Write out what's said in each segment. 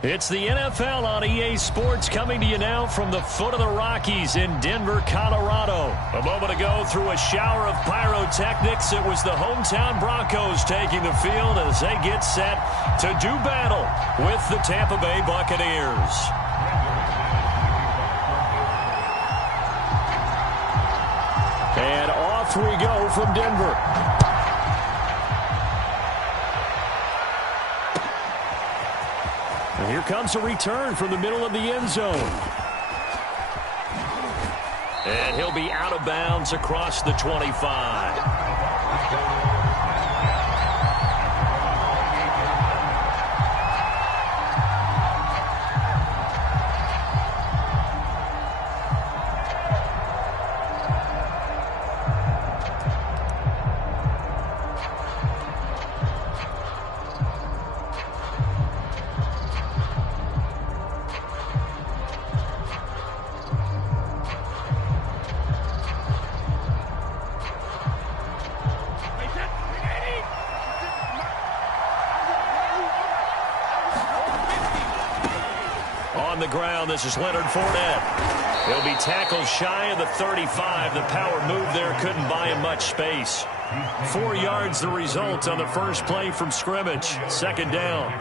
It's the NFL on EA Sports coming to you now from the foot of the Rockies in Denver, Colorado. A moment ago, through a shower of pyrotechnics, it was the hometown Broncos taking the field as they get set to do battle with the Tampa Bay Buccaneers. And off we go from Denver. And here comes a return from the middle of the end zone. And he'll be out of bounds across the 25. On the ground, this is Leonard Fournette. He'll be tackled shy of the 35. The power move there couldn't buy him much space. 4 yards the result on the first play from scrimmage. Second down.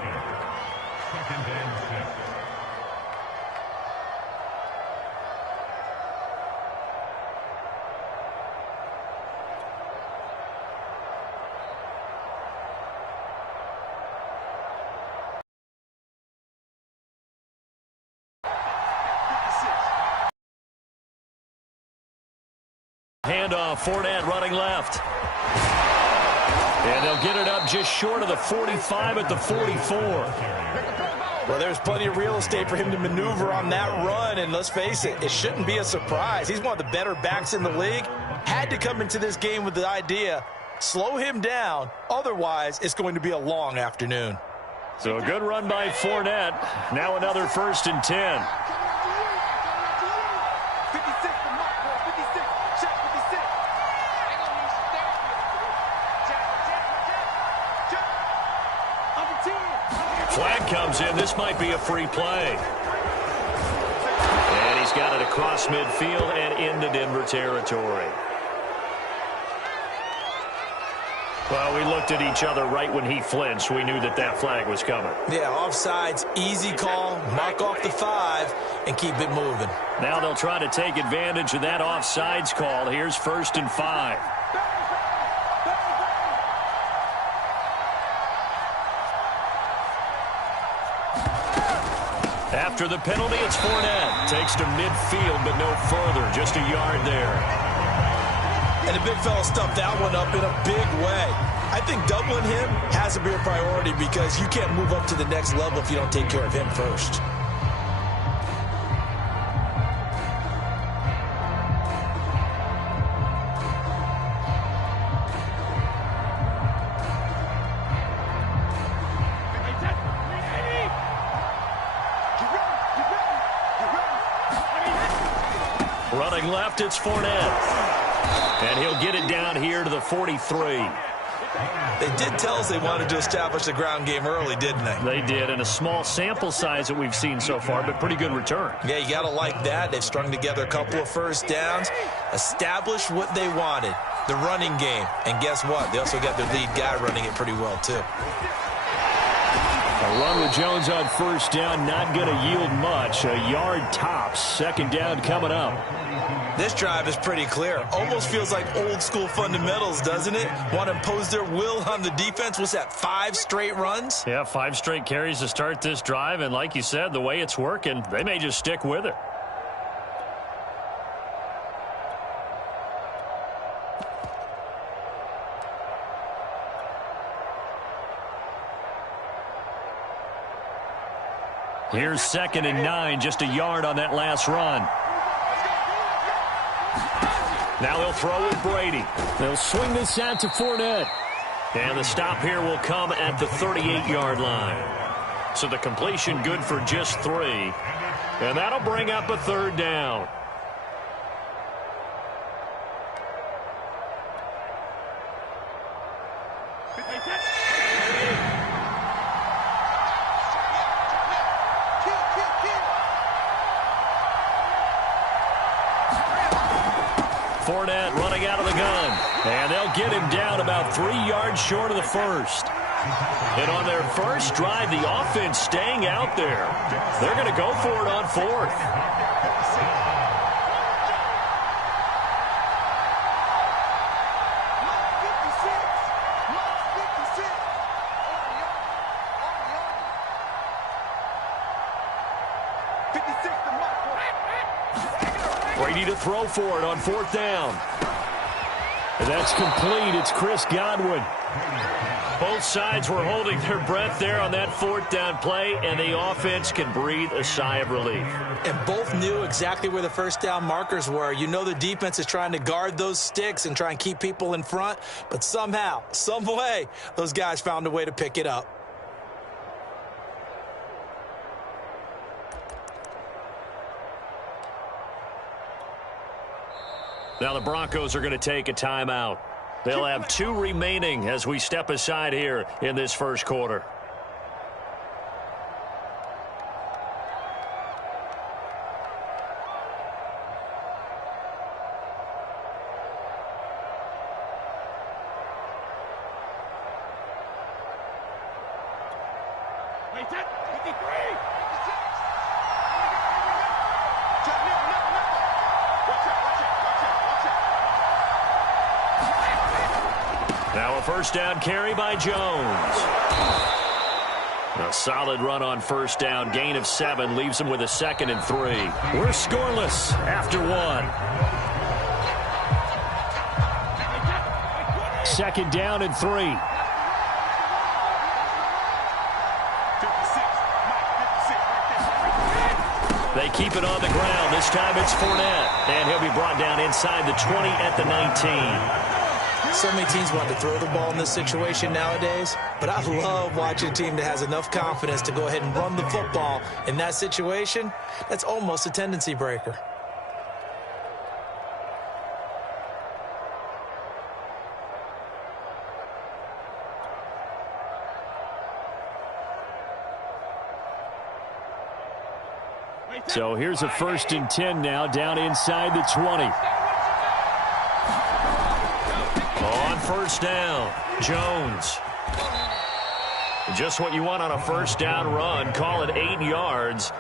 Handoff, Fournette running left. And they'll get it up just short of the 45 at the 44. Well, there's plenty of real estate for him to maneuver on that run, and let's face it, it shouldn't be a surprise. He's one of the better backs in the league. Had to come into this game with the idea, slow him down, otherwise it's going to be a long afternoon. So a good run by Fournette. Now another 1st and 10. Flag comes in. This might be a free play. And he's got it across midfield and into Denver territory. Well, we looked at each other right when he flinched. We knew that that flag was coming. Yeah, offsides, easy call, mark off the 5, and keep it moving. Now they'll try to take advantage of that offsides call. Here's 1st and 5. After the penalty, it's Fournette. Takes to midfield, but no further. Just a yard there. And the big fella stuffed that one up in a big way. I think doubling him has to be a priority because you can't move up to the next level if you don't take care of him first. Running left, it's Fournette. And he'll get it down here to the 43. They did tell us they wanted to establish the ground game early, didn't they? They did, and a small sample size that we've seen so far, but pretty good return. Yeah, you got to like that. They've strung together a couple of first downs, established what they wanted, the running game. And guess what? They also got their lead guy running it pretty well, too. A run with Jones on first down, not going to yield much. A yard tops. Second down coming up. This drive is pretty clear. Almost feels like old school fundamentals, doesn't it? Want to impose their will on the defense. What's that, 5 straight runs? Yeah, 5 straight carries to start this drive. And like you said, the way it's working, they may just stick with it. Here's 2nd and 9, just a yard on that last run. Now they'll throw with Brady. They'll swing this out to Fournette. And the stop here will come at the 38-yard line. So the completion good for just 3. And that'll bring up a 3rd down. Fournette running out of the gun. And they'll get him down about 3 yards short of the first. And on their first drive, the offense staying out there. They're going to go for it on fourth. Brady to throw for it on fourth down. And that's complete. It's Chris Godwin. Both sides were holding their breath there on that fourth down play, and the offense can breathe a sigh of relief. And both knew exactly where the first down markers were. You know the defense is trying to guard those sticks and try and keep people in front, but somehow, some way, those guys found a way to pick it up. Now the Broncos are going to take a timeout. They'll have 2 remaining as we step aside here in this first quarter. Now a first down carry by Jones. A solid run on first down. Gain of 7 leaves him with a 2nd and 3. We're scoreless after 1. 2nd down and 3. They keep it on the ground. This time it's Fournette. And he'll be brought down inside the 20 at the 19. So many teams want to throw the ball in this situation nowadays, but I love watching a team that has enough confidence to go ahead and run the football in that situation. That's almost a tendency breaker. So here's a 1st and 10 now, down inside the 20. On first down, Jones. Just what you want on a first down run. Call it 8 yards.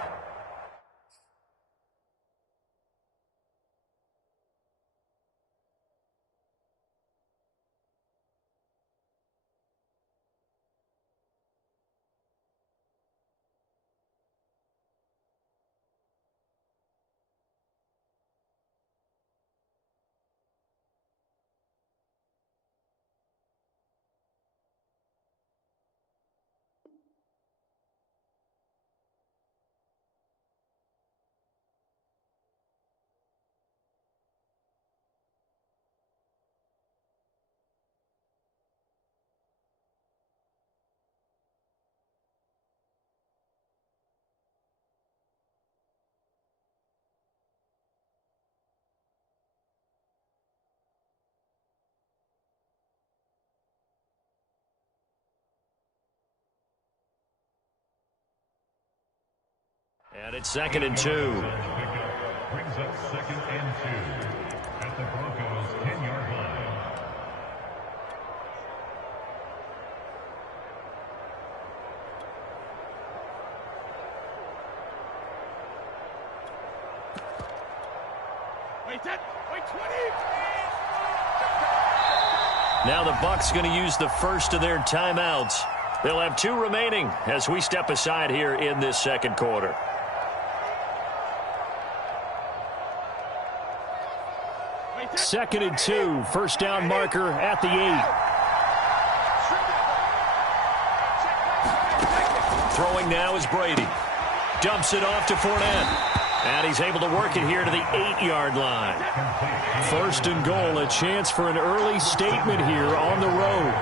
And it's 2nd and 2. Brings up 2nd and 2 at the Broncos' 10-yard line. Wait 20. Now the Bucs going to use the first of their timeouts. They'll have 2 remaining as we step aside here in this second quarter. Second and 2, first down marker at the 8. Throwing now is Brady. Dumps it off to Fournette. And he's able to work it here to the 8-yard line. First and goal, a chance for an early statement here on the road.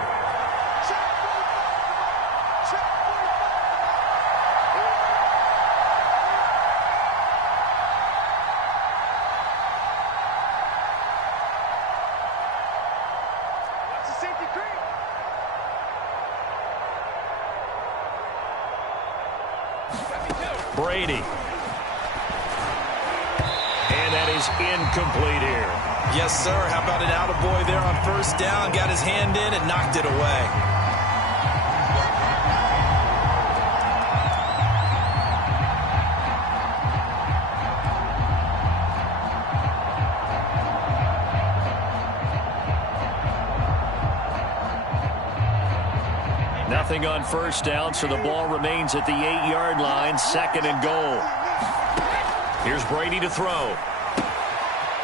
Brady. And that is incomplete here. Yes, sir. How about an attaboy there on first down? Got his hand in and knocked it away. Nothing on first down, so the ball remains at the 8-yard line, 2nd and goal. Here's Brady to throw.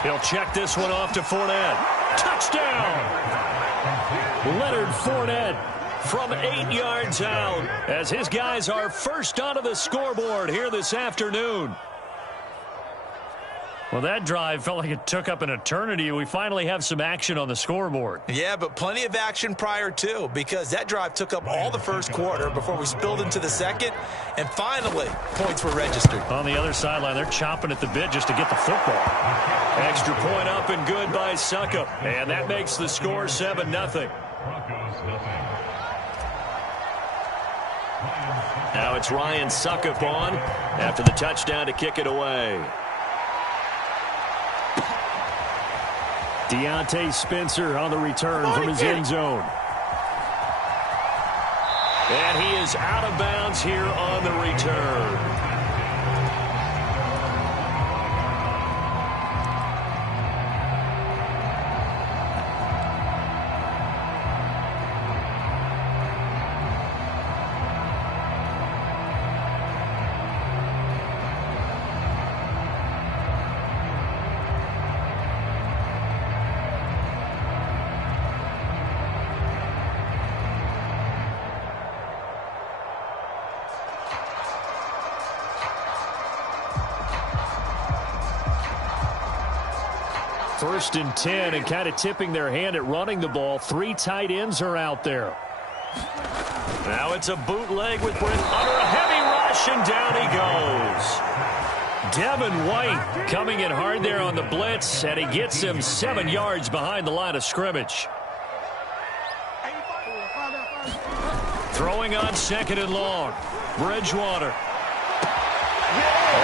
He'll check this one off to Fournette. Touchdown! Leonard Fournette from 8 yards out as his guys are first onto the scoreboard here this afternoon. Well, that drive felt like it took up an eternity. We finally have some action on the scoreboard. Yeah, but plenty of action prior to, because that drive took up all the first quarter before we spilled into the second, and finally, points were registered. On the other sideline, they're chomping at the bit just to get the football. Extra point up and good by Suckup, and that makes the score 7-0. Now it's Ryan Suckup on after the touchdown to kick it away. Deontay Spencer on the return from his end zone. And he is out of bounds here on the return. First and 10, and kind of tipping their hand at running the ball. 3 tight ends are out there. Now it's a bootleg with Brent under a heavy rush, and down he goes. Devin White coming in hard there on the blitz, and he gets him 7 yards behind the line of scrimmage. Throwing on 2nd and long. Bridgewater.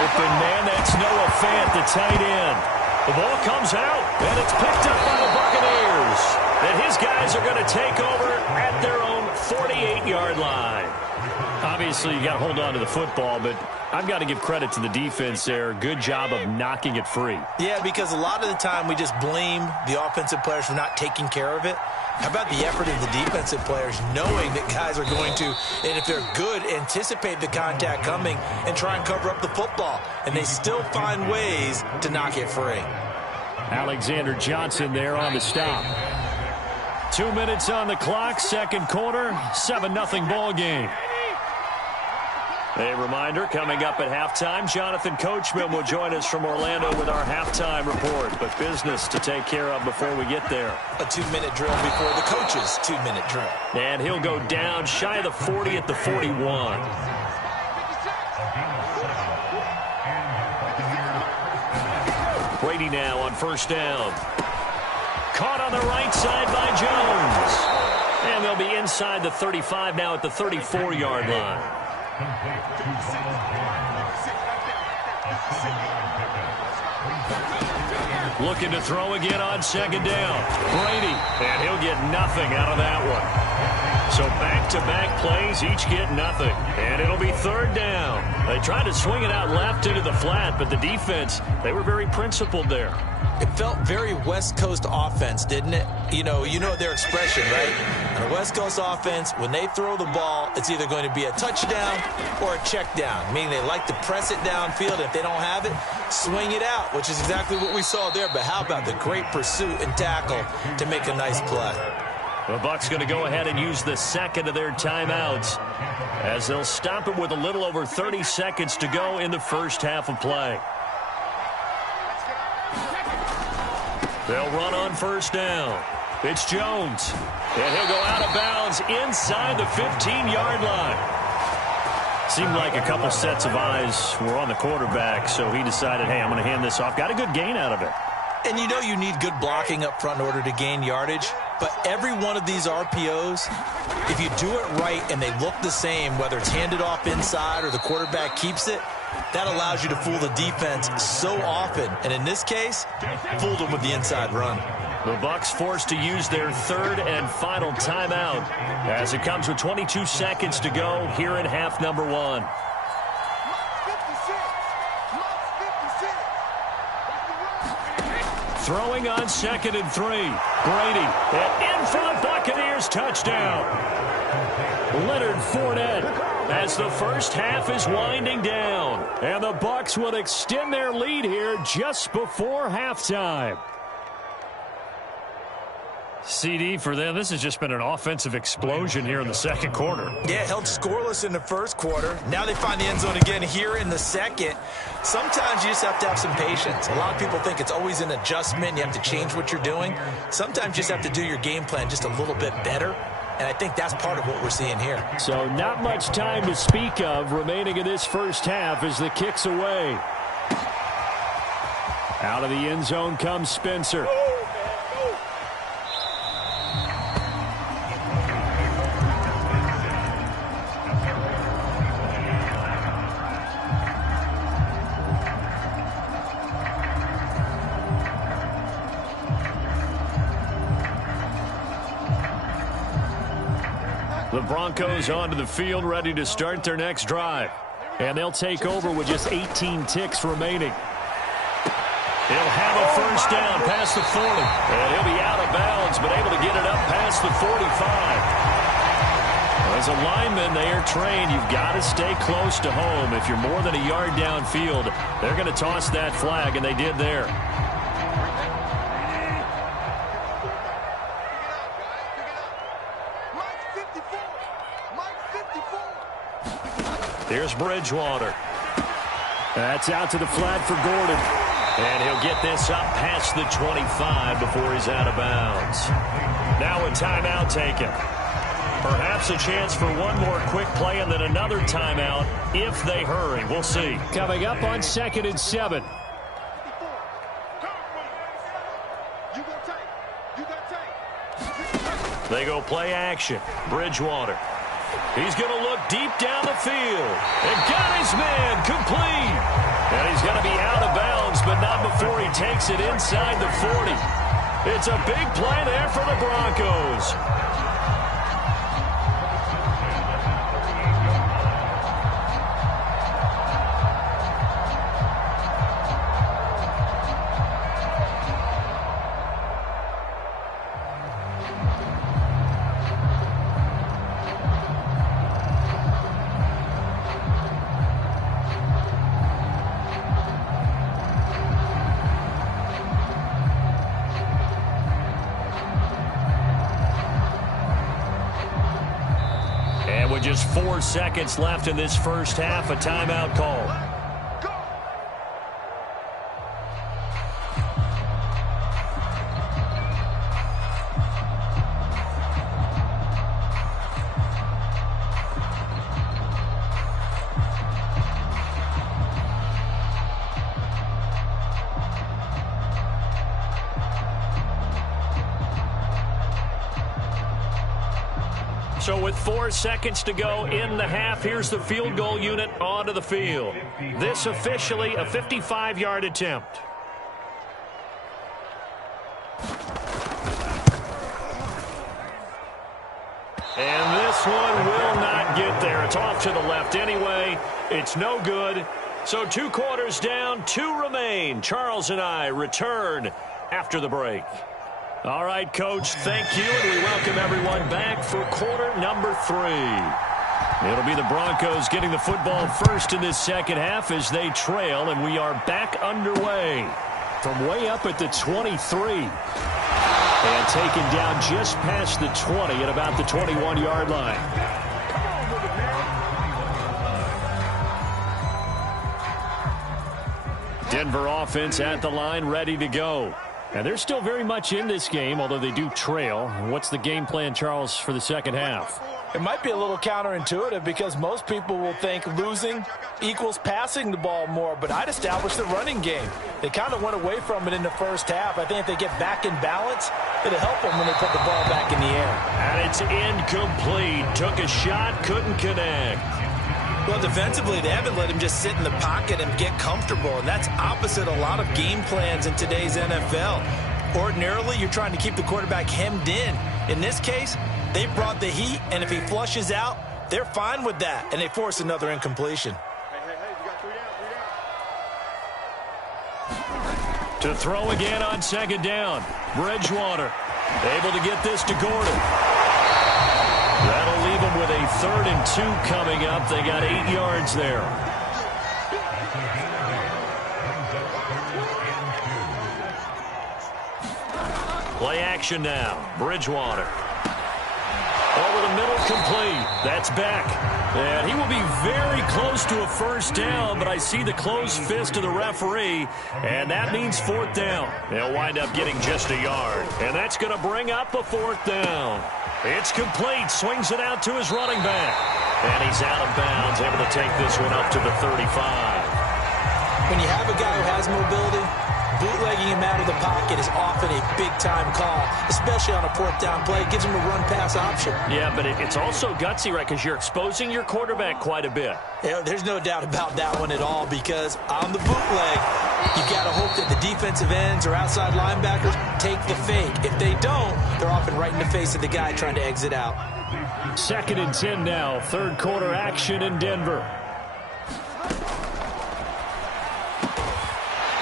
Open man, that's Noah Fant, the tight end. The ball comes out, and it's picked up by the Buccaneers. And his guys are going to take over at their own 48-yard line. Obviously, you got to hold on to the football, but I've got to give credit to the defense there. Good job of knocking it free. Yeah, because a lot of the time we just blame the offensive players for not taking care of it. How about the effort of the defensive players knowing that guys are going to, and if they're good, anticipate the contact coming and try and cover up the football. And they still find ways to knock it free. Alexander Johnson there on the stop. 2 minutes on the clock, 2nd quarter, 7-0 ball game. A reminder, coming up at halftime, Jonathan Coachman will join us from Orlando with our halftime report. But business to take care of before we get there. A 2-minute drill before the coach's 2-minute drill. And he'll go down shy of the 40 at the 41. Brady now on first down. Caught on the right side by Jones. And they'll be inside the 35 now at the 34-yard line. Looking to throw again on 2nd down. Brady, and he'll get nothing out of that one. So back-to-back plays, each get nothing. And it'll be 3rd down. They tried to swing it out left into the flat, but the defense, they were very principled there. It felt very West Coast offense, didn't it? You know their expression, right? On a West Coast offense, when they throw the ball, it's either going to be a touchdown or a check down, meaning they like to press it downfield. If they don't have it, swing it out, which is exactly what we saw there. But how about the great pursuit and tackle to make a nice play? The Bucs going to go ahead and use the 2nd of their timeouts as they'll stop it with a little over 30 seconds to go in the first half of play. They'll run on first down. It's Jones. And he'll go out of bounds inside the 15-yard line. Seemed like a couple sets of eyes were on the quarterback, so he decided, hey, I'm going to hand this off. Got a good gain out of it. And you need good blocking up front in order to gain yardage. But every one of these RPOs, if you do it right and they look the same, whether it's handed off inside or the quarterback keeps it, That allows you to fool the defense so often. And in this case, fooled them with the inside run. The Bucs forced to use their third and final timeout as it comes with 22 seconds to go here in half number one. Throwing on 2nd and 3. Brady, and in for the Buccaneers touchdown. Leonard Fournette as the first half is winding down. And the Bucs will extend their lead here just before halftime. CD for them, this has just been an offensive explosion here in the second quarter. Yeah, held scoreless in the first quarter. Now they find the end zone again here in the second. Sometimes you just have to have some patience. A lot of people think it's always an adjustment. You have to change what you're doing. Sometimes you just have to do your game plan just a little bit better. And I think that's part of what we're seeing here. So not much time to speak of remaining in this first half as the kick's away. Out of the end zone comes Spencer. The Broncos onto the field, ready to start their next drive. And they'll take over with just 18 ticks remaining. He'll have a first down past the 40. And he'll be out of bounds, but able to get it up past the 45. As a lineman, they are trained. You've got to stay close to home. If you're more than a yard downfield, they're going to toss that flag, and they did there. Here's Bridgewater. That's out to the flat for Gordon. And he'll get this up past the 25 before he's out of bounds. Now a timeout taken. Perhaps a chance for one more quick play and then another timeout if they hurry. We'll see. Coming up on 2nd and 7. They go play action. Bridgewater. He's going to look deep down the field. And got his man complete. And he's going to be out of bounds, but not before he takes it inside the 40. It's a big play there for the Broncos. With just 4 seconds left in this first half, a timeout call. So with 4 seconds to go in the half, here's the field goal unit onto the field. This officially a 55-yard attempt. And this one will not get there. It's off to the left anyway. It's no good. So 2 quarters down, 2 remain. Charles and I return after the break. All right, Coach, thank you, and we welcome everyone back for quarter number 3. It'll be the Broncos getting the football first in this second half as they trail, and we are back underway from way up at the 23. And taken down just past the 20 at about the 21-yard line. Denver offense at the line, ready to go. And they're still very much in this game, although they do trail. What's the game plan, Charles, for the second half? It might be a little counterintuitive because most people will think losing equals passing the ball more, but I'd establish the running game. They kind of went away from it in the first half. I think if they get back in balance, it'll help them when they put the ball back in the air. And it's incomplete. Took a shot, couldn't connect. Well, defensively, they haven't let him just sit in the pocket and get comfortable, and that's opposite a lot of game plans in today's NFL. Ordinarily, you're trying to keep the quarterback hemmed in. In this case, they brought the heat, and if he flushes out, they're fine with that, and they force another incompletion. You got 3 down. To throw again on second down. Bridgewater able to get this to Gordon. That'll leave him with a 3rd and 2 coming up. They got 8 yards there. Play action now. Bridgewater. Over the middle, complete. That's Beck. And he will be very close to a first down, but I see the closed fist of the referee, and that means 4th down. They'll wind up getting just a yard, and that's going to bring up a 4th down. It's complete. Swings it out to his running back. And he's out of bounds, able to take this one up to the 35. When you have a guy who has mobility, bootlegging him out of the pocket is often a big-time call, especially on a 4th down play. It gives him a run-pass option. Yeah, but it's also gutsy, right, because you're exposing your quarterback quite a bit. Yeah, there's no doubt about that one at all, because on the bootleg, you've got to hope that the defensive ends or outside linebackers take the fake. If they don't, they're often right in the face of the guy trying to exit out. 2nd and 10 now. 3rd quarter action in Denver.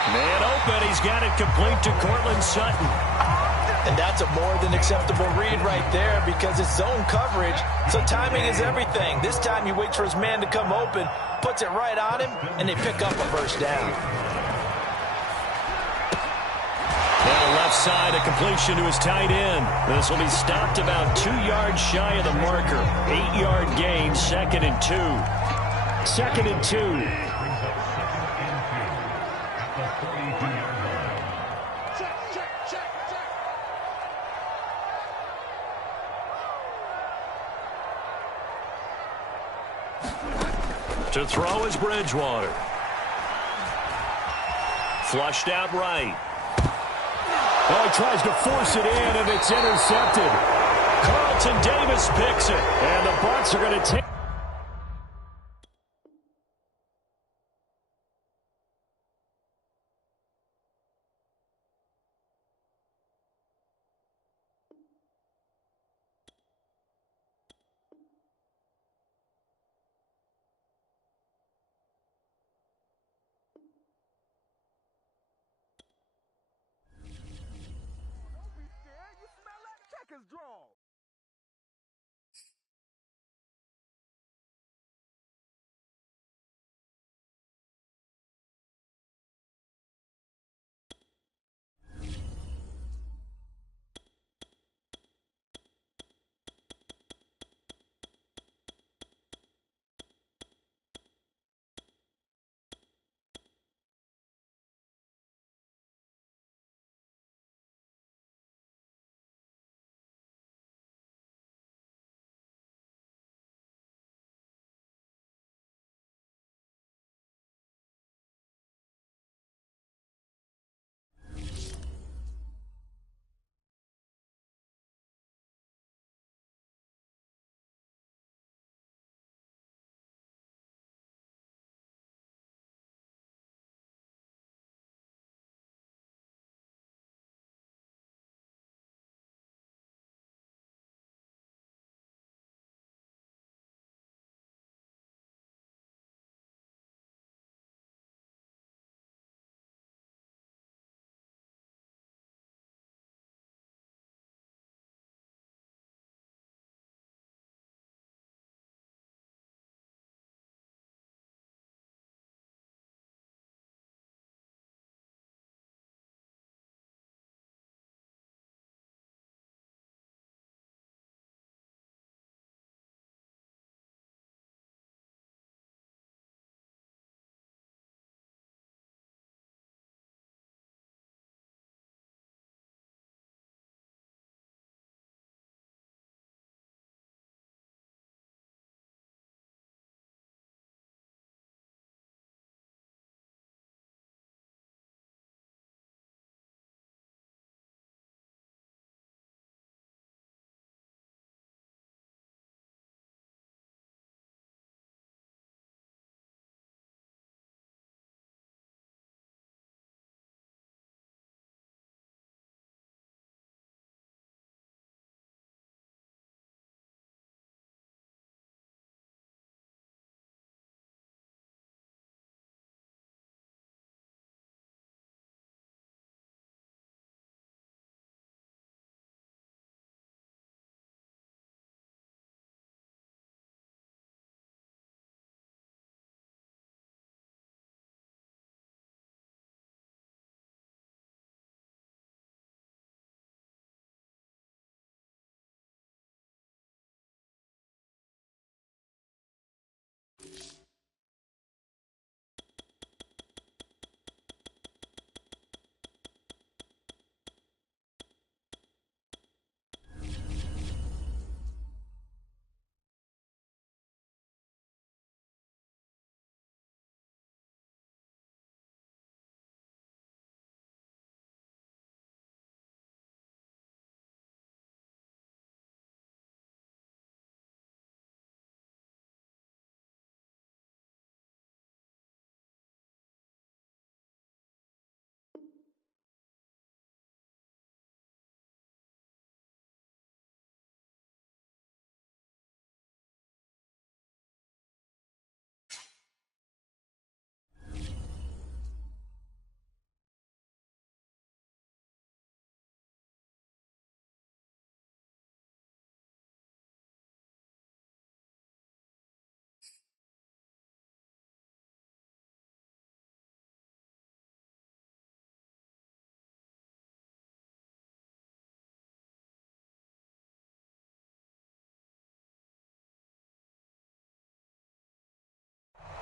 Man open. He's got it complete to Cortland Sutton. And that's a more than acceptable read right there, because it's zone coverage, so timing is everything. This time he waits for his man to come open, puts it right on him, and they pick up a first down. Down left side, a completion to his tight end. This will be stopped about 2 yards shy of the marker. 8-yard gain, 2nd and 2. 2nd and 2. To throw is Bridgewater. Flushed out right. Oh, he tries to force it in, and it's intercepted. Carlton Davis picks it, and the Bucs are going to take. Checkers draw.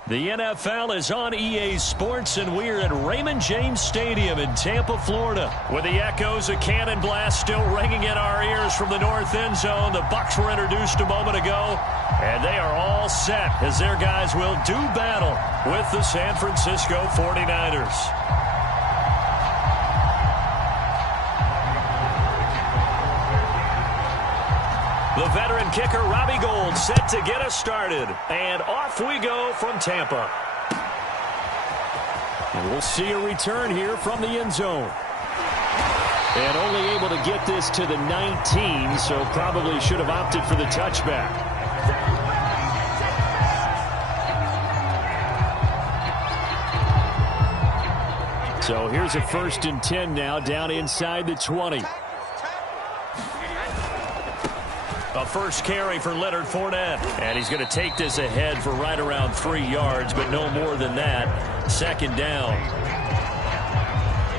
The NFL is on EA Sports, and we're at Raymond James Stadium in Tampa, Florida. With the echoes of cannon blast still ringing in our ears from the north end zone, the Bucs were introduced a moment ago, and they are all set as their guys will do battle with the San Francisco 49ers. The veteran kicker, Robbie Gould, set to get us started. And off we go from Tampa. And we'll see a return here from the end zone. And only able to get this to the 19, so probably should have opted for the touchback. So here's a 1st and 10 now, down inside the 20. A first carry for Leonard Fournette. And he's going to take this ahead for right around 3 yards, but no more than that. 2nd down.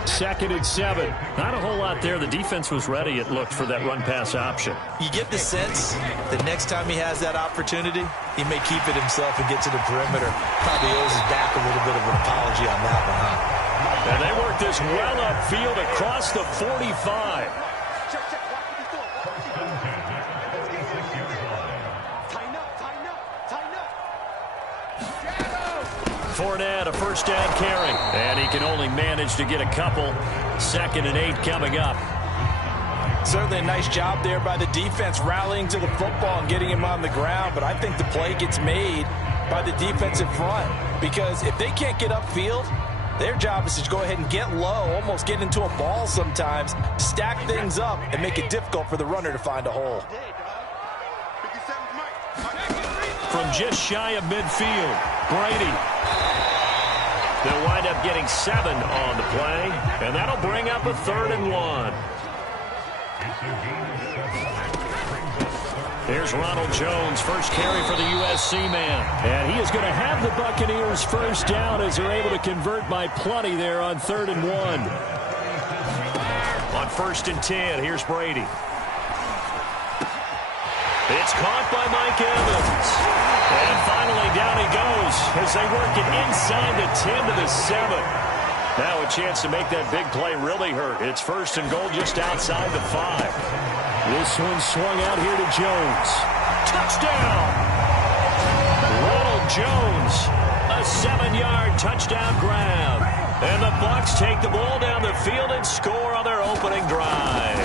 2nd and 7. Not a whole lot there. The defense was ready, it looked, for that run-pass option. You get the sense that next time he has that opportunity, he may keep it himself and get to the perimeter. Probably owes his back a little bit of an apology on that one, huh? And they work this well upfield across the 45. Fournette, a first down carry. And he can only manage to get a couple. 2nd and 8 coming up. Certainly a nice job there by the defense rallying to the football and getting him on the ground. But I think the play gets made by the defensive front. Because if they can't get upfield, their job is to go ahead and get low, almost get into a ball sometimes, stack things up, and make it difficult for the runner to find a hole. From just shy of midfield, Brady. They'll wind up getting 7 on the play, and that'll bring up a 3rd and 1. Here's Ronald Jones, first carry for the USC man. And he is going to have the Buccaneers first down as they're able to convert by plenty there on 3rd and 1. On 1st and 10, here's Brady. It's caught by Mike Evans. And finally down he goes as they work it inside the 10 to the 7. Now a chance to make that big play really hurt. It's 1st and goal just outside the 5. This one swung out here to Jones. Touchdown! Ronald Jones, a 7-yard touchdown grab. And the Bucs take the ball down the field and score on their opening drive.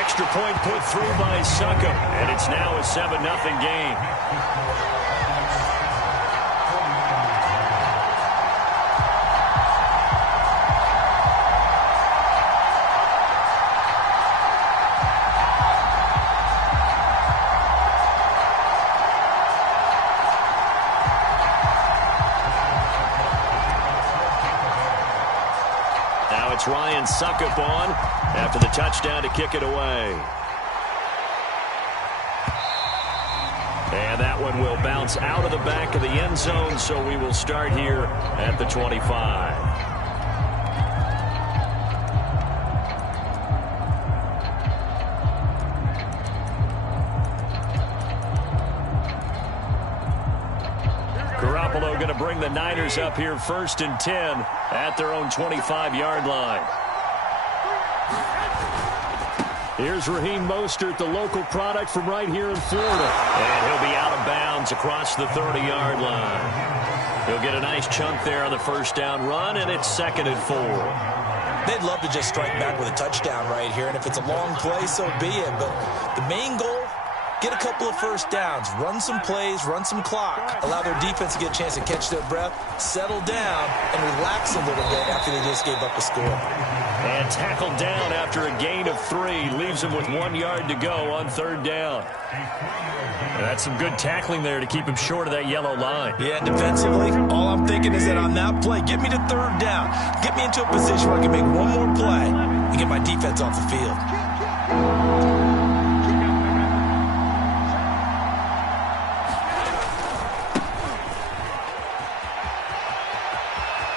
Extra point put through by Suckum, and it's now a 7-0 game. Now it's Ryan Suckup on after the touchdown to kick it away. And that one will bounce out of the back of the end zone, so we will start here at the 25. Garoppolo going to bring the Niners up here 1st and 10 at their own 25-yard line. Here's Raheem Mostert, the local product from right here in Florida. And he'll be out of bounds across the 30-yard line. He'll get a nice chunk there on the first down run, and it's 2nd and 4. They'd love to just strike back with a touchdown right here, and if it's a long play, so be it. But the main goal, get a couple of first downs, run some plays, run some clock, allow their defense to get a chance to catch their breath, settle down, and relax a little bit after they just gave up a score. And tackled down after a gain of 3. Leaves him with 1 yard to go on 3rd down. And that's some good tackling there to keep him short of that yellow line. Yeah, defensively, all I'm thinking is that on that play, get me to 3rd down. Get me into a position where I can make one more play and get my defense off the field.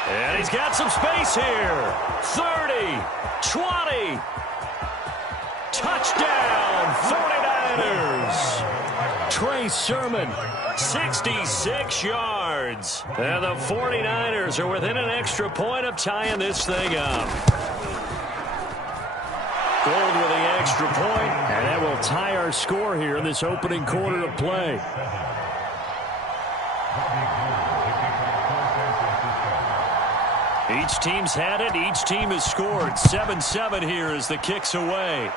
And he's got some space here. 30, 20. Touchdown, 49ers. Trey Sermon, 66 yards. And the 49ers are within an extra point of tying this thing up. Gold with the extra point, and that will tie our score here in this opening quarter of play. Each team's had it. Each team has scored. 7-7 here as the kick's away.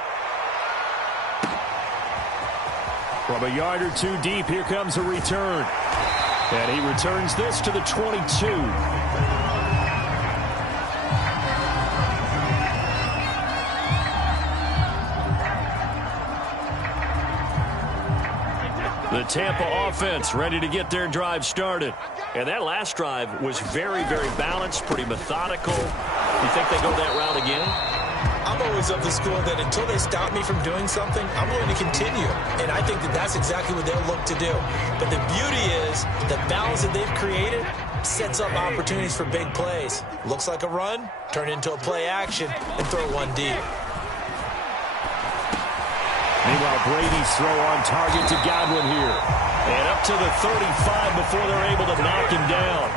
From a yard or two deep, here comes a return. And he returns this to the 22. The Tampa offense ready to get their drive started. And that last drive was very, very balanced, pretty methodical. You think they go that route again? I'm always of the school that until they stop me from doing something, I'm willing to continue. And I think that that's exactly what they'll look to do. But the beauty is the balance that they've created sets up opportunities for big plays. Looks like a run, turn into a play action, and throw one deep. Meanwhile, Brady's throw on target to Godwin here. And up to the 35 before they're able to knock him down.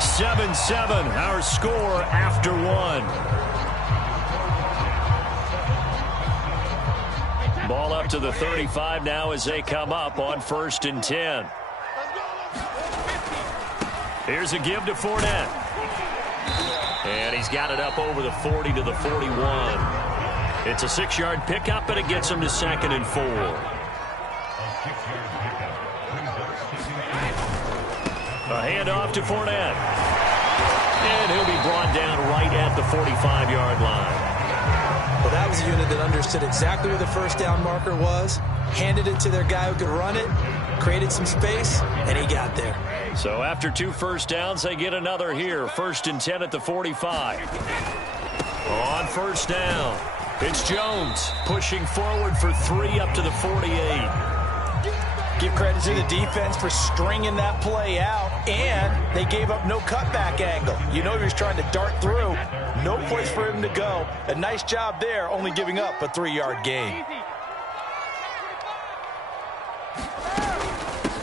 7-7, our score after one. Ball up to the 35 now as they come up on 1st and 10. Here's a give to Fournette. And he's got it up over the 40 to the 41. It's a 6-yard pickup, and it gets him to 2nd and 4. A handoff to Fournette. And he'll be brought down right at the 45-yard line. Well, that was a unit that understood exactly where the first down marker was, handed it to their guy who could run it, created some space, and he got there. So after 2 first downs, they get another here. 1st and 10 at the 45. On 1st down. It's Jones pushing forward for 3 up to the 48. Give credit to the defense for stringing that play out, and they gave up no cutback angle. You know he was trying to dart through. No place for him to go. A nice job there, only giving up a 3-yard gain.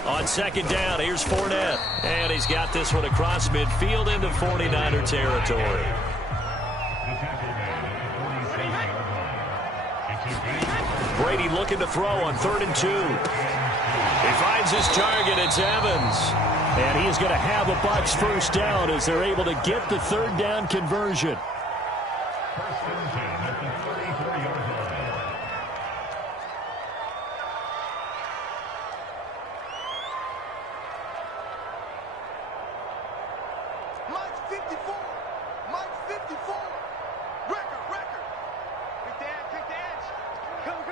On 2nd down, here's Fournette. And he's got this one across midfield into 49er territory. Brady looking to throw on 3rd and 2. He finds his target. It's Evans. And he is going to have a Bucs first down as they're able to get the 3rd down conversion. 1st and 10 at the 34-yard line. Mike's 54. Mike's 54. Record. Quick the edge. Come.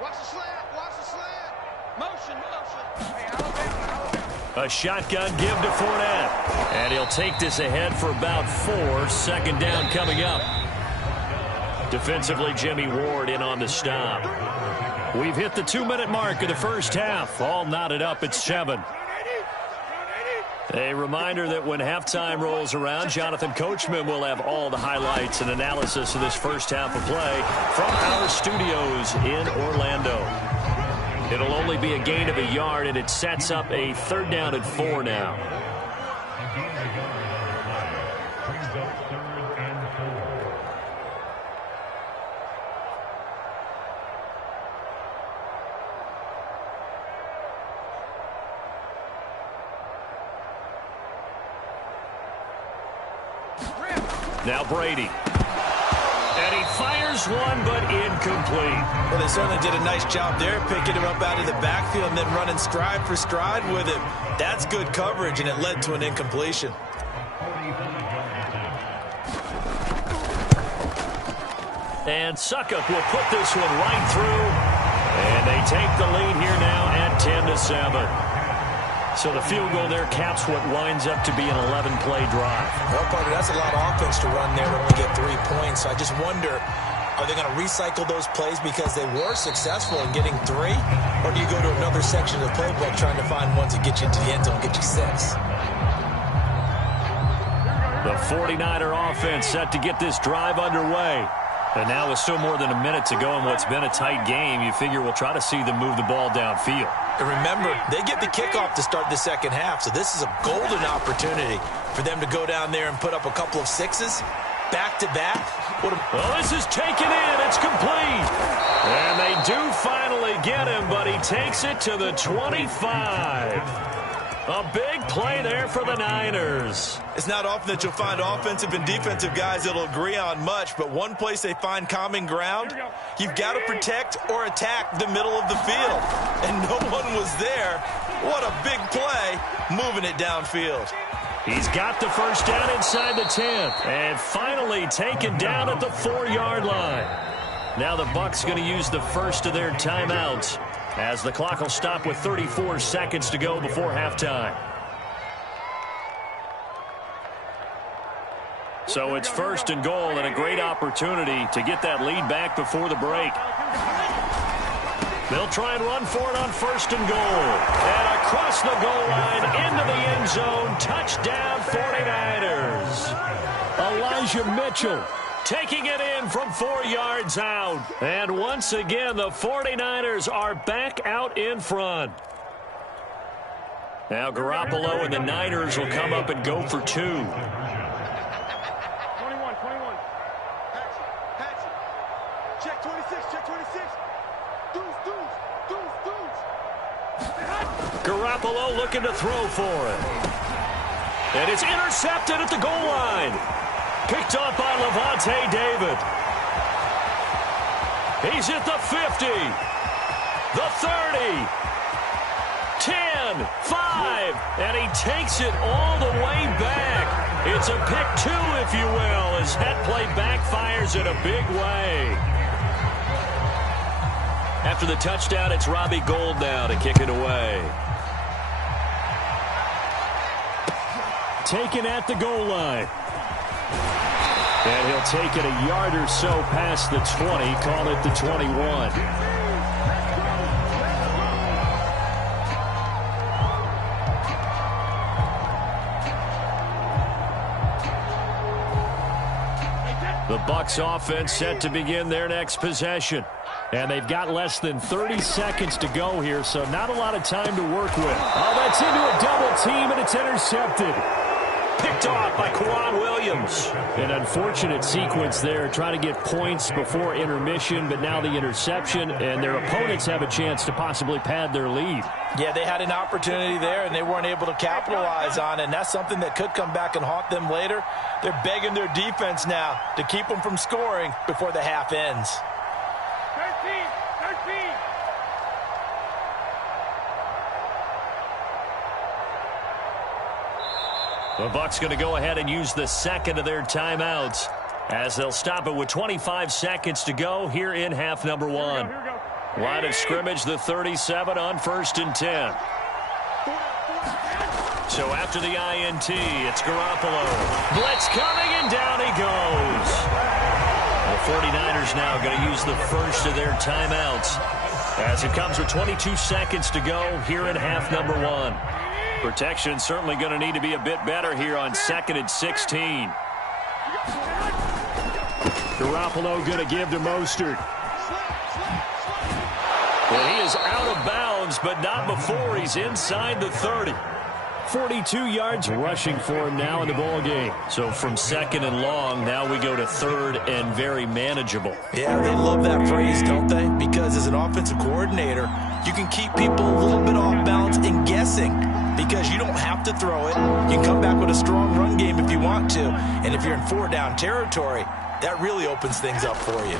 Watch the slant. Motion. Hey, Alabama. A shotgun give to Fournette. And he'll take this ahead for about 4. 2nd down coming up. Defensively, Jimmy Ward in on the stop. We've hit the 2-minute mark of the first half. All knotted up at 7. A reminder that when halftime rolls around, Jonathan Coachman will have all the highlights and analysis of this first half of play from our studios in Orlando. It'll only be a gain of a yard, and it sets up a 3rd down and 4 now. A gain of a yard on the play. Brings up 3rd and 4. Now Brady. And he fires one, but incomplete. Well, they certainly did a nice job there, picking him up out of the backfield and then running stride for stride with him. That's good coverage, and it led to an incompletion. And Suckup will put this one right through. And they take the lead here now at 10-7. So the field goal there caps what winds up to be an 11-play drive. Well, partner, that's a lot of offense to run there to only get 3 points. So I just wonder, are they going to recycle those plays because they were successful in getting 3? Or do you go to another section of the playbook trying to find ones that get you into the end zone and get you 6? The 49er offense set to get this drive underway. And now with still more than a minute to go in what's been a tight game, you figure we'll try to see them move the ball downfield. And remember, they get the kickoff to start the second half, so this is a golden opportunity for them to go down there and put up a couple of sixes back-to-back. Well, this is taken in. It's complete. And they do finally get him, but he takes it to the 25. A big play there for the Niners. It's not often that you'll find offensive and defensive guys that'll agree on much, but one place they find common ground, you've got to protect or attack the middle of the field. And no one was there. What a big play, moving it downfield. He's got the first down inside the 10, and finally taken down at the 4-yard line. Now the Bucs going to use the first of their timeouts, as the clock will stop with 34 seconds to go before halftime. So it's first and goal, and a great opportunity to get that lead back before the break. They'll try and run for it on first and goal. And across the goal line into the end zone. Touchdown 49ers. Elijah Mitchell taking it in from 4 yards out. And once again, the 49ers are back out in front. Now Garoppolo and the Niners will come up and go for 2. 21. Check 26, check 26. Garoppolo looking to throw for it. And it's intercepted at the goal line. Picked up by Levante David. He's at the 50. The 30. 10, 5. And he takes it all the way back. It's a pick 2, if you will, as that play backfires in a big way. After the touchdown, it's Robbie Gould now to kick it away. Taken at the goal line. And he'll take it a yard or so past the 20, call it the 21. The Bucs offense set to begin their next possession. And they've got less than 30 seconds to go here, so not a lot of time to work with. Oh, that's into a double team, and it's intercepted. Picked off by Quan Williams. An unfortunate sequence there, trying to get points before intermission, but now the interception, and their opponents have a chance to possibly pad their lead. Yeah, they had an opportunity there, and they weren't able to capitalize on it, and that's something that could come back and haunt them later. They're begging their defense now to keep them from scoring before the half ends. 13. The Bucs going to go ahead and use the second of their timeouts as they'll stop it with 25 seconds to go here in half number 1. Line of scrimmage, the 37 on 1st and 10. So after the INT, it's Garoppolo. Blitz coming, and down he goes. The 49ers now going to use the first of their timeouts as it comes with 22 seconds to go here in half number 1. Protection certainly going to need to be a bit better here on 2nd and 16. Garoppolo going to give to Mostert. Well, he is out of bounds, but not before he's inside the 30. 42 yards rushing for him now in the ball game. So from 2nd and long, now we go to 3rd and very manageable. Yeah, they love that phrase, don't they? Because as an offensive coordinator, you can keep people a little bit off balance and guessing because you don't have to throw it. You can come back with a strong run game if you want to. And if you're in 4-down territory, that really opens things up for you.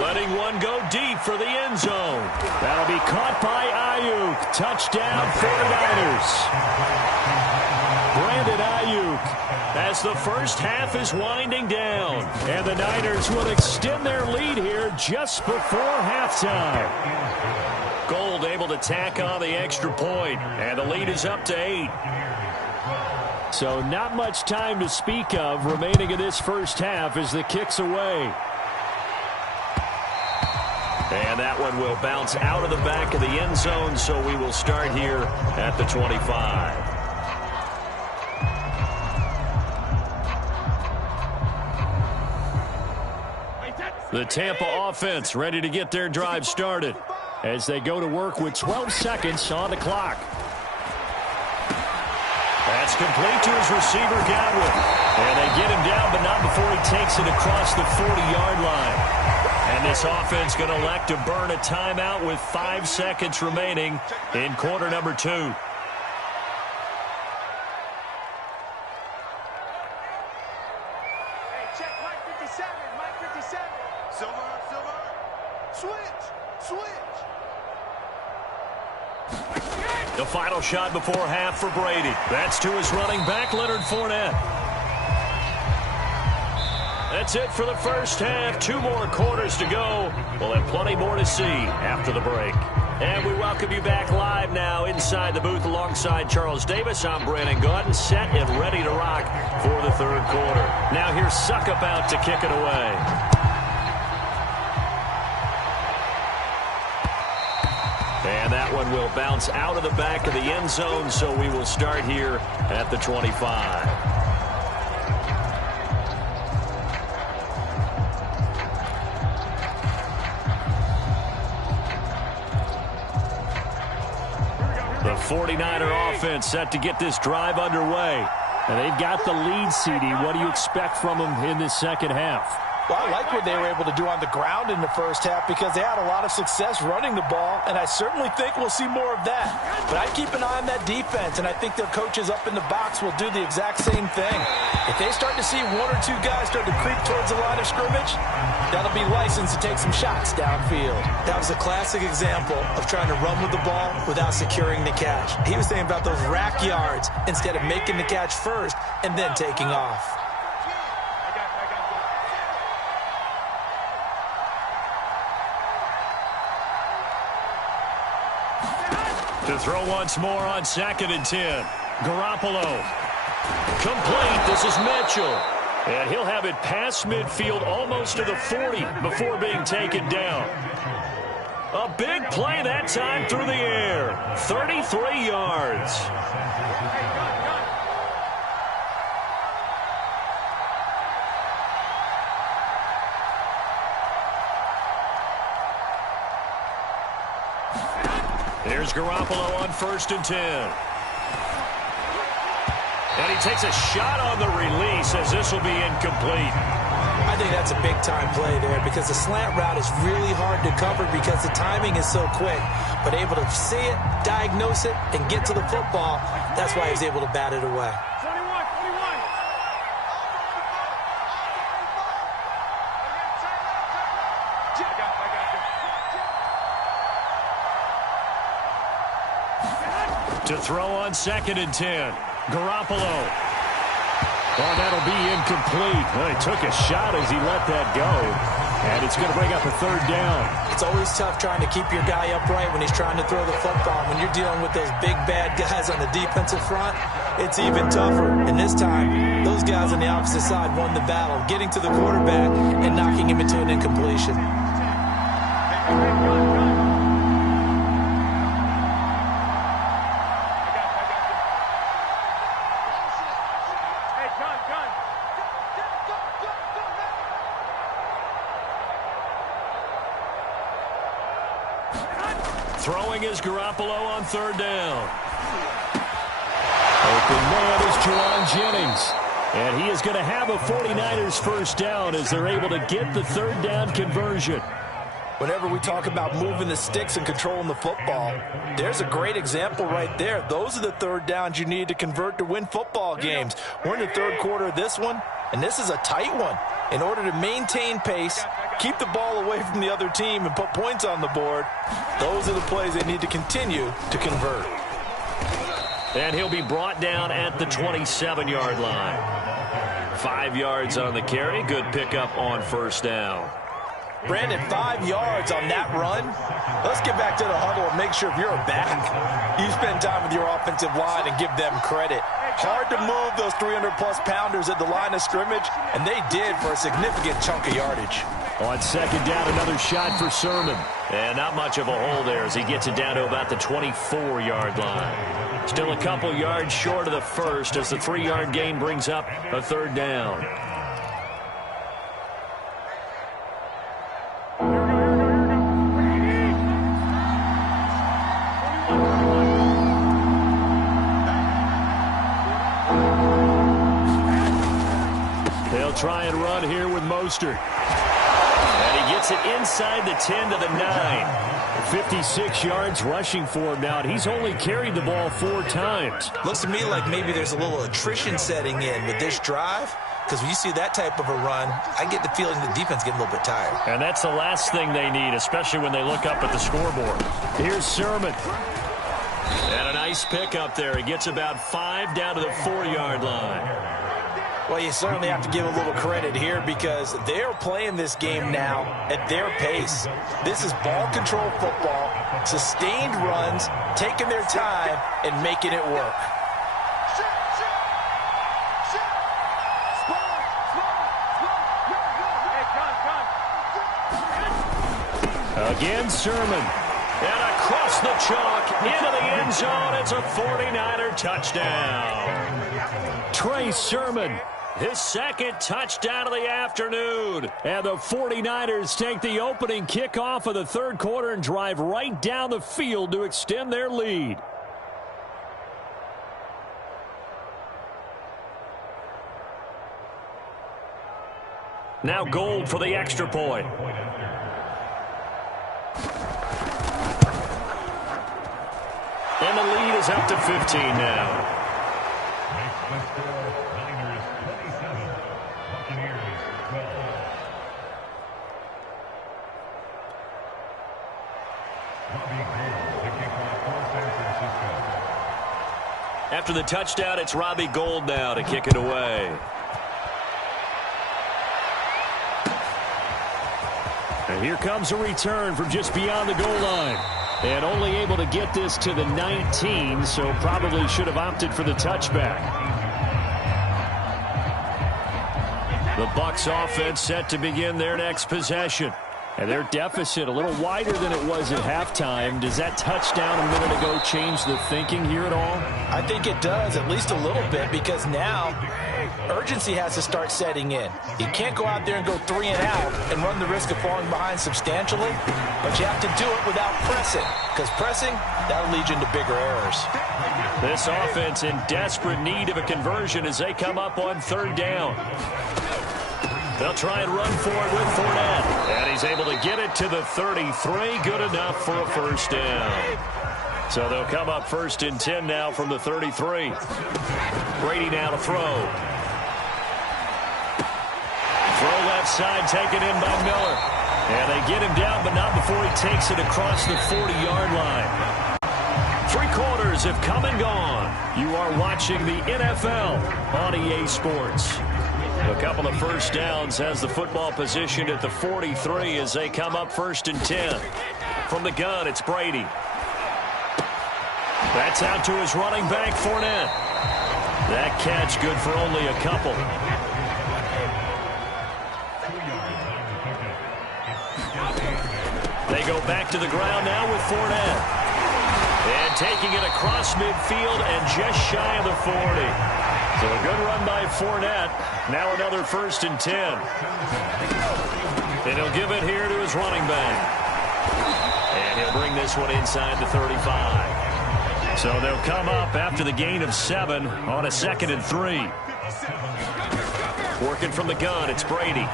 Letting one go deep for the end zone. That'll be caught by Ayuk. Touchdown 49ers. Brandon Ayuk as the first half is winding down. And the Niners will extend their lead here just before halftime. Gould able to tack on the extra point, and the lead is up to 8. So not much time to speak of remaining in this first half as the kick's away. And that one will bounce out of the back of the end zone, so we will start here at the 25. The Tampa offense ready to get their drive started as they go to work with 12 seconds on the clock. That's complete to his receiver, Godwin. And they get him down, but not before he takes it across the 40-yard line. And this offense going to elect to burn a timeout with 5 seconds remaining in quarter number 2. Hey, check Mike 57, Mike 57. Silver, silver. Switch, switch. The final shot before half for Brady. That's to his running back, Leonard Fournette. That's it for the first half. 2 more quarters to go. We'll have plenty more to see after the break. And we welcome you back live now inside the booth alongside Charles Davis. I'm Brandon Gaudin, set and ready to rock for the third quarter. Now here's Suck about to kick it away. And that one will bounce out of the back of the end zone, so we will start here at the 25. The 49er offense set to get this drive underway. And they've got the lead, CD. What do you expect from them in this second half? Well, I like what they were able to do on the ground in the first half because they had a lot of success running the ball, and I certainly think we'll see more of that. But I keep an eye on that defense, and I think their coaches up in the box will do the exact same thing. If they start to see 1 or 2 guys start to creep towards the line of scrimmage, that'll be licensed to take some shots downfield. That was a classic example of trying to run with the ball without securing the catch. He was thinking about those rack yards instead of making the catch first and then taking off. To throw once more on 2nd and 10. Garoppolo. Complete. This is Mitchell. And he'll have it past midfield almost to the 40 before being taken down. A big play that time through the air. 33 yards. Here's Garoppolo on 1st and 10. And he takes a shot on the release as this will be incomplete. I think that's a big-time play there because the slant route is really hard to cover because the timing is so quick. But able to see it, diagnose it, and get to the football, that's why he's able to bat it away. 21, 21. To throw on 2nd and 10. Garoppolo. Oh, that'll be incomplete. Well, he took a shot as he let that go. And it's going to bring up a 3rd down. It's always tough trying to keep your guy upright when he's trying to throw the football. When you're dealing with those big, bad guys on the defensive front, it's even tougher. And this time, those guys on the opposite side won the battle, getting to the quarterback and knocking him into an incompletion. Throwing is Garoppolo on 3rd down. Open man is Juwan Jennings. And he is going to have a 49ers first down as they're able to get the 3rd down conversion. Whenever we talk about moving the sticks and controlling the football, there's a great example right there. Those are the 3rd downs you need to convert to win football games. We're in the 3rd quarter of this one, and this is a tight one. In order to maintain pace, keep the ball away from the other team, and put points on the board, those are the plays they need to continue to convert. And he'll be brought down at the 27-yard line. 5 yards on the carry. Good pickup on 1st down. Brandon, 5 yards on that run. Let's get back to the huddle and make sure if you're a back, you spend time with your offensive line and give them credit. Hard to move those 300-plus pounders at the line of scrimmage, and they did for a significant chunk of yardage. On 2nd down, another shot for Sermon. And not much of a hole there as he gets it down to about the 24-yard line. Still a couple yards short of the first as the 3-yard gain brings up a 3rd down. try and run here with Mostert. And he gets it inside the 10 to the 9. 56 yards rushing for him now. He's only carried the ball 4 times. Looks to me like maybe there's a little attrition setting in with this drive, because when you see that type of a run, I get the feeling the defense getting a little bit tired. And that's the last thing they need, especially when they look up at the scoreboard. Here's Sermon. And a nice pick up there. He gets about 5 down to the 4-yard line. Well, you certainly have to give a little credit here because they're playing this game now at their pace. This is ball control football, sustained runs, taking their time, and making it work. Again, Sermon. And across the chalk, into the end zone. It's a 49er touchdown. Trey Sermon, his second touchdown of the afternoon. And the 49ers take the opening kickoff of the third quarter and drive right down the field to extend their lead. Now Gold for the extra point. And the lead is up to 15 now. Next score, Niners 27, Buccaneers 12. Robbie Gould to kick off for San Francisco. After the touchdown, it's Robbie Gould now to kick it away. And here comes a return from just beyond the goal line. And only able to get this to the 19, so probably should have opted for the touchback. The Bucs offense set to begin their next possession. And their deficit a little wider than it was at halftime. Does that touchdown a minute ago change the thinking here at all? I think it does, at least a little bit, because now urgency has to start setting in. You can't go out there and go 3 and out and run the risk of falling behind substantially, but you have to do it without pressing, because pressing, that'll lead you into bigger errors. This offense in desperate need of a conversion as they come up on third down. They'll try and run for it with Fournette. And he's able to get it to the 33. Good enough for a first down. So they'll come up 1st and 10 now from the 33. Brady now to throw. Throw left side taken in by Miller. And they get him down, but not before he takes it across the 40-yard line. 3 quarters have come and gone. You are watching the NFL on EA Sports. A couple of first downs has the football positioned at the 43 as they come up 1st and 10. From the gun, it's Brady. That's out to his running back, Fournette. That catch good for only a couple. They go back to the ground now with Fournette. And taking it across midfield and just shy of the 40. So a good run by Fournette. Now another 1st and 10. And he'll give it here to his running back. And he'll bring this one inside the 35. So they'll come up after the gain of 7 on a 2nd and 3. Working from the gun, it's Brady.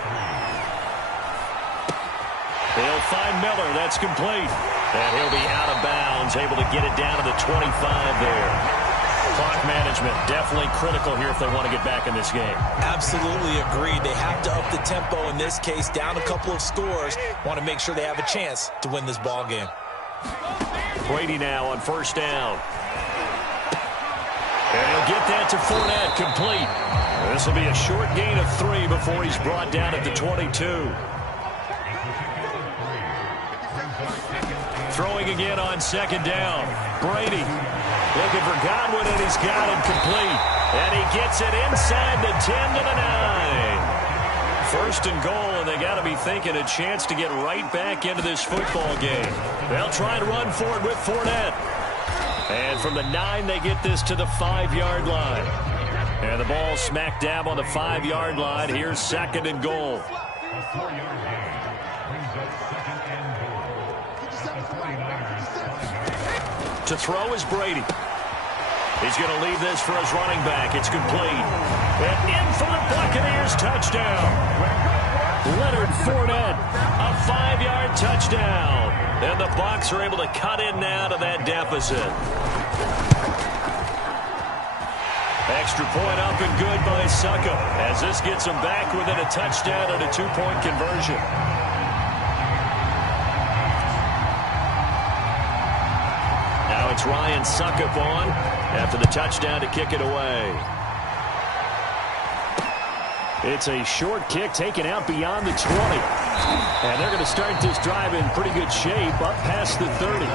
They'll find Miller. That's complete. And he'll be out of bounds, able to get it down to the 25 there. Clock management definitely critical here if they want to get back in this game. Absolutely agreed. They have to up the tempo in this case, down a couple of scores. Want to make sure they have a chance to win this ball game. Brady now on 1st down. And he'll get that to Fournette, complete. This will be a short gain of 3 before he's brought down at the 22. Throwing again on 2nd down. Brady looking for Godwin, and he's got him complete. And he gets it inside the 10 to the 9. 1st and goal, and they got to be thinking a chance to get right back into this football game. They'll try and run for it with Fournette. And from the 9, they get this to the 5-yard line. And the ball smack dab on the 5-yard line. Here's 2nd and goal. A 4-yard gain brings up 2nd and goal. The 49ers 5-yard line. To throw is Brady. He's going to leave this for his running back. It's complete. And in for the Buccaneers touchdown. Leonard Fournette, a 5-yard touchdown. And the Bucs are able to cut in now to that deficit. Extra point up and good by Suckup, as this gets him back within a touchdown and a 2-point conversion. Now it's Ryan Suckup on after the touchdown to kick it away. It's a short kick taken out beyond the 20. And they're going to start this drive in pretty good shape up past the 30.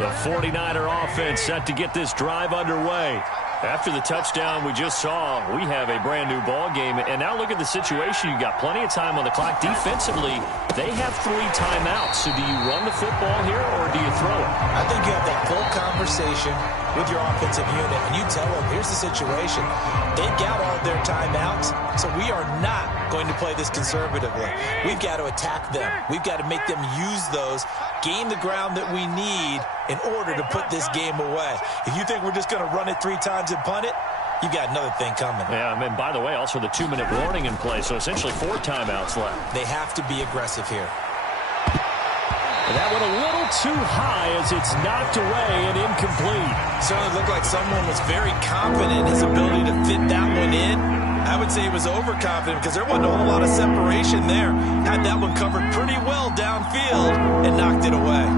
The 49er offense set to get this drive underway. After the touchdown we just saw, we have a brand new ball game. And now look at the situation. You've got plenty of time on the clock. Defensively, they have 3 timeouts. So do you run the football here or do you throw it? I think you have that full conversation with your offensive unit, and you tell them, here's the situation. They've got all their timeouts, so we are not going to play this conservatively. We've got to attack them. We've got to make them use those, gain the ground that we need in order to put this game away. If you think we're just going to run it 3 times and punt it, you've got another thing coming. Yeah, and by the way, also the 2-minute warning in play, so essentially 4 timeouts left. They have to be aggressive here. That went a little too high as it's knocked away and incomplete. Certainly looked like someone was very confident in his ability to fit that one in. I would say he was overconfident because there wasn't a whole lot of separation there. Had that one covered pretty well downfield and knocked it away.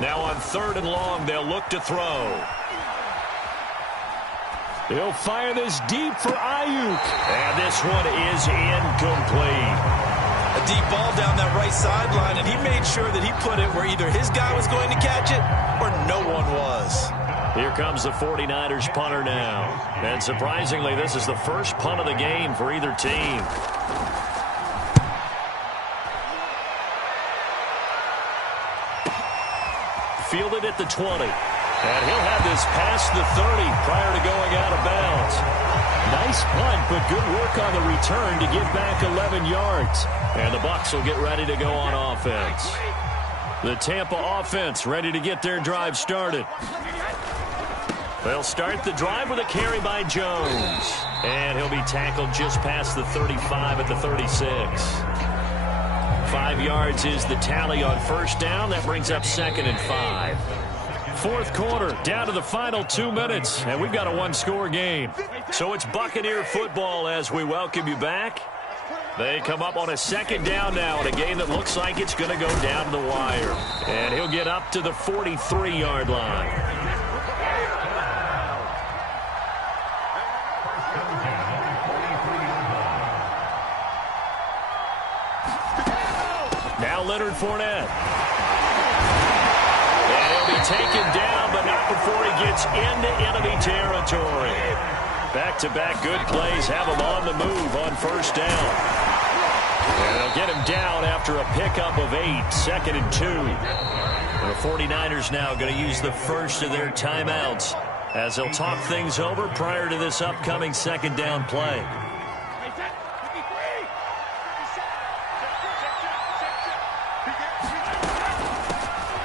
Now on 3rd and long, they'll look to throw. He'll fire this deep for Ayuk. And this one is incomplete. A deep ball down that right sideline, and he made sure that he put it where either his guy was going to catch it or no one was. Here comes the 49ers punter now. And surprisingly, this is the first punt of the game for either team. Fielded at the 20. And he'll have this past the 30 prior to going out of bounds. Nice punt, but good work on the return to get back 11 yards. And the Bucs will get ready to go on offense. The Tampa offense ready to get their drive started. They'll start the drive with a carry by Jones. And he'll be tackled just past the 35 at the 36. 5 yards is the tally on first down. That brings up 2nd and 5. 4th quarter, down to the final 2 minutes, and we've got a 1-score game. So it's Buccaneer football as we welcome you back. They come up on a 2nd down now in a game that looks like it's going to go down to the wire. And he'll get up to the 43-yard line. Now Leonard Fournette. And he'll be taken down, but not before he gets into enemy territory. Back-to-back good plays have him on the move on first down. And they'll get him down after a pickup of 8, 2nd and 2. And the 49ers now going to use the first of their timeouts as they'll talk things over prior to this upcoming 2nd down play.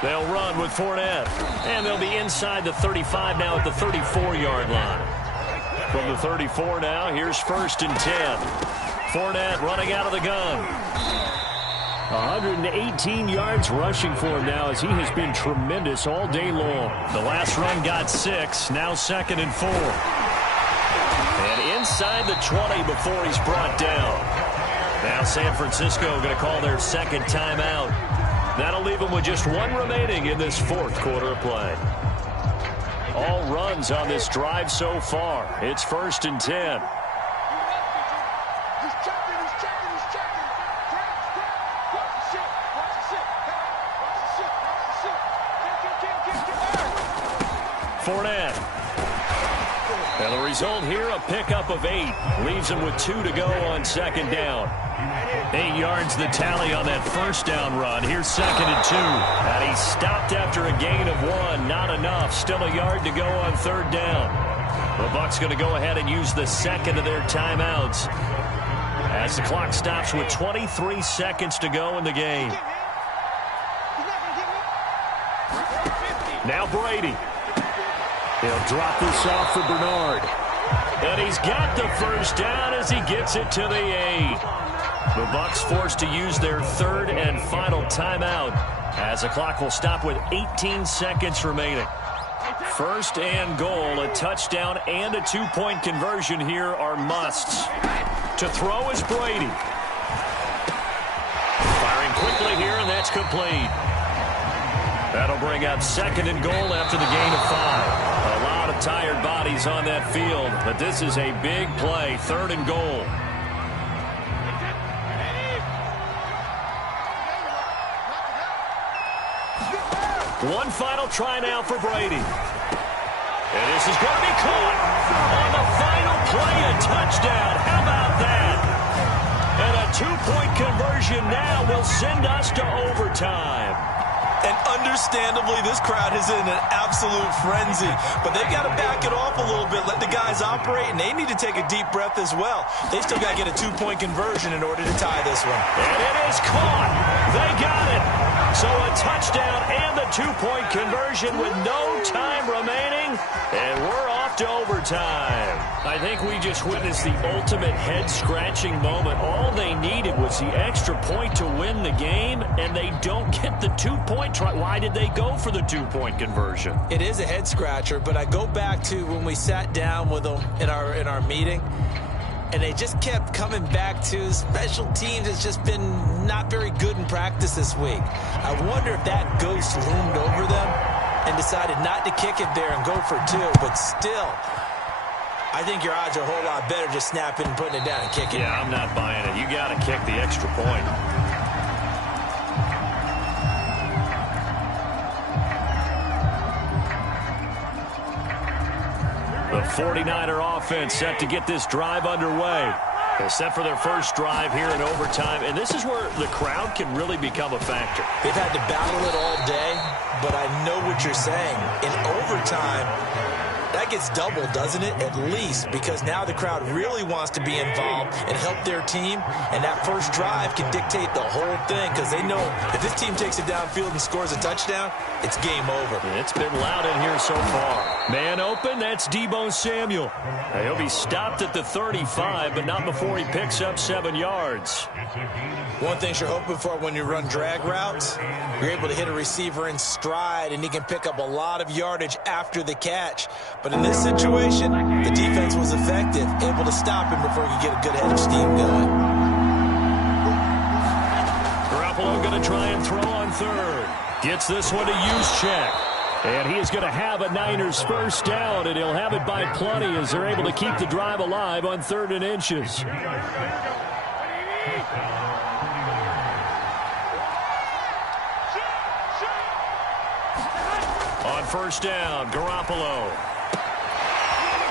They'll run with Fournette. And they'll be inside the 35 now at the 34-yard line. From the 34 now, here's 1st and 10. Fournette running out of the gun. 118 yards rushing for him now as he has been tremendous all day long. The last run got 6, now 2nd and 4. And inside the 20 before he's brought down. Now San Francisco going to call their 2nd timeout. That'll leave them with just 1 remaining in this 4th quarter of play. All runs on this drive so far. It's 1st and 10. Fournette. And the result here, a pickup of 8. Leaves him with 2 to go on second down. 8 yards the tally on that first down run. Here's 2nd and 2. And he stopped after a gain of 1. Not enough. Still a yard to go on third down. The Bucs going to go ahead and use the second of their timeouts as the clock stops with 23 seconds to go in the game. Now Brady. He'll drop this off for Bernard. And he's got the first down as he gets it to the 8. The Bucs forced to use their third and final timeout as the clock will stop with 18 seconds remaining. First and goal, a touchdown and a 2-point conversion here are musts. To throw is Brady. Firing quickly here, and that's complete. That'll bring up 2nd and goal after the gain of 5. A lot of tired bodies on that field, but this is a big play. 3rd and goal. One final try now for Brady. And this is going to be caught on the final play, a touchdown. How about that? And a 2-point conversion now will send us to overtime. And understandably, this crowd is in an absolute frenzy. But they've got to back it off a little bit, let the guys operate, and they need to take a deep breath as well. They still got to get a 2-point conversion in order to tie this one. And it is caught. They got it. So a touchdown and the 2-point conversion with no time remaining. And we're off to overtime. I think we just witnessed the ultimate head-scratching moment. All they needed was the extra point to win the game, and they don't get the 2-point try. Why did they go for the 2-point conversion? It is a head-scratcher, but I go back to when we sat down with them in our meeting, and they just kept coming back to special teams has just been not very good in practice this week. I wonder if that ghost loomed over them and decided not to kick it there and go for 2. But still, I think your odds are a whole lot better just snapping and putting it down and kicking. Yeah, I'm not buying it. You got to kick the extra point. The 49er offense set to get this drive underway. They're set for their first drive here in overtime, and this is where the crowd can really become a factor. They've had to battle it all day, but I know what you're saying. In overtime, that gets doubled, doesn't it? At least, because now the crowd really wants to be involved and help their team, and that first drive can dictate the whole thing because they know if this team takes it downfield and scores a touchdown, it's game over. It's been loud in here so far. Man open, that's Deebo Samuel. He'll be stopped at the 35, but not before he picks up 7 yards. One thing you're hoping for when you run drag routes, you're able to hit a receiver in stride, and he can pick up a lot of yardage after the catch. But in this situation, the defense was effective, able to stop him before he could get a good head of steam going. Garoppolo going to try and throw on 3rd. Gets this one to Juszczyk. And he is going to have a Niners first down, and he'll have it by plenty as they're able to keep the drive alive on 3rd and inches. On first down, Garoppolo.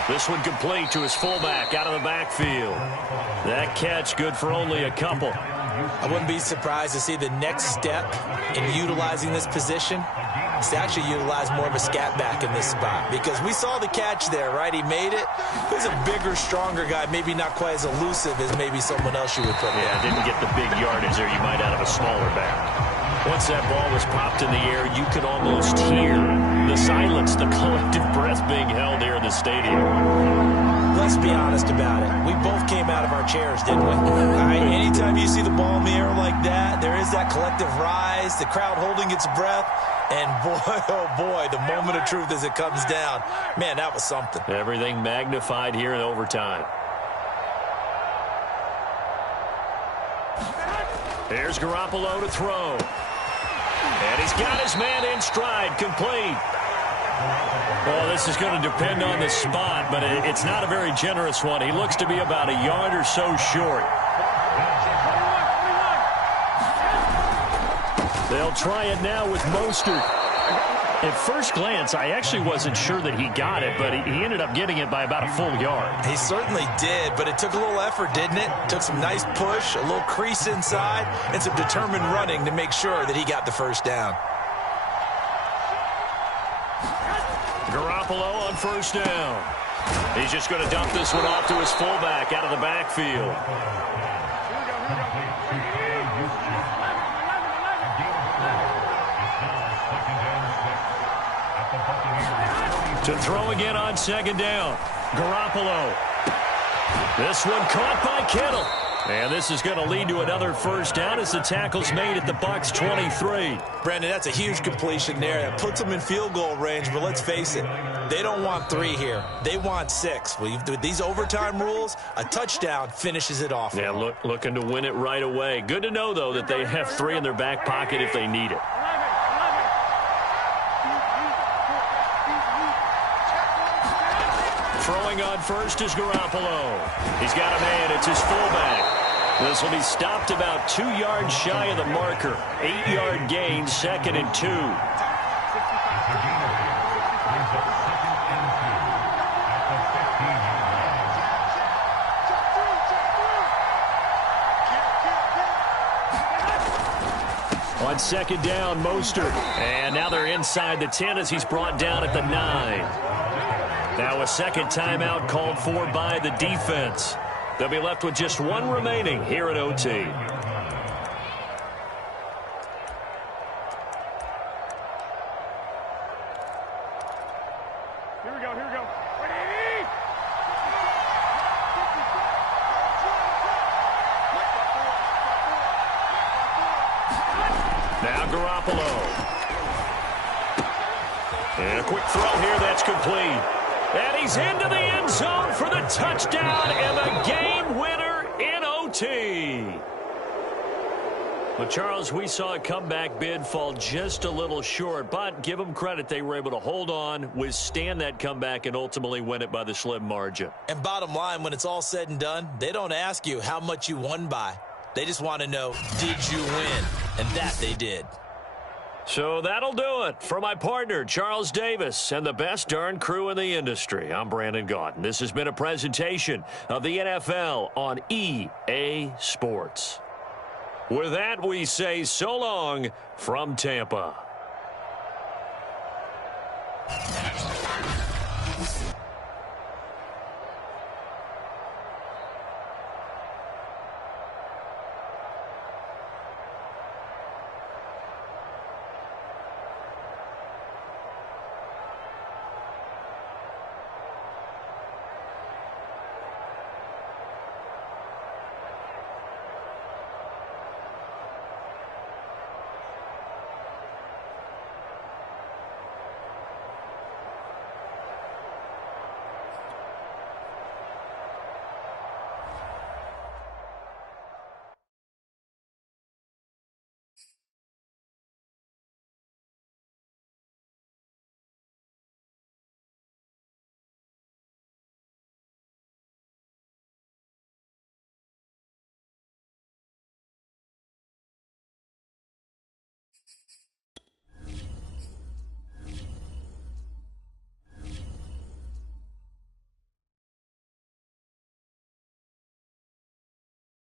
This one complete to his fullback out of the backfield. That catch good for only a couple. I wouldn't be surprised to see the next step in utilizing this position is to actually utilize more of a scat back in this spot, because we saw the catch there, right? He made it. He's a bigger, stronger guy, maybe not quite as elusive as maybe someone else you would put. Yeah, didn't get the big yardage there you might out of a smaller back. Once that ball was popped in the air, you could almost hear the silence, the collective breath being held here in the stadium. Let's be honest about it. We both came out of our chairs, didn't we? All right, anytime you see the ball in the air like that, there is that collective rise, the crowd holding its breath, and boy, oh boy, the moment of truth as it comes down. Man, that was something. Everything magnified here in overtime. Here's Garoppolo to throw. And he's got his man in stride, complete. Well, this is going to depend on the spot, but it's not a very generous one. He looks to be about a yard or so short. They'll try it now with Mostert. At first glance, I actually wasn't sure that he got it, but he ended up getting it by about a full yard. He certainly did, but it took a little effort, didn't it? Took some nice push, a little crease inside, and some determined running to make sure that he got the first down. Garoppolo on first down. He's just going to dump this one off to his fullback out of the backfield. To throw again on second down. Garoppolo. This one caught by Kittle. And this is going to lead to another first down as the tackle's made at the Bucs 23. Brandon, that's a huge completion there. That puts them in field goal range, but let's face it, they don't want 3 here. They want 6. With these overtime rules, a touchdown finishes it off. Yeah, looking to win it right away. Good to know, though, that they have 3 in their back pocket if they need it. Throwing on first is Garoppolo. He's got a man. It's his fullback. This will be stopped about 2 yards shy of the marker. 8-yard gain, 2nd and 2. On second down, Mostert. And now they're inside the 10 as he's brought down at the 9. Now a second timeout called for by the defense. They'll be left with just 1 remaining here at OT. Here we go, here we go. Now Garoppolo. And a quick throw here that's complete. And he's into the end zone for the touchdown and the game winner in OT. Well, Charles, we saw a comeback bid fall just a little short, but give them credit. They were able to hold on, withstand that comeback, and ultimately win it by the slim margin. And bottom line, when it's all said and done, they don't ask you how much you won by. They just want to know, did you win? And that they did. So that'll do it for my partner, Charles Davis, and the best darn crew in the industry. I'm Brandon Gaudin. This has been a presentation of the NFL on EA Sports. With that, we say so long from Tampa.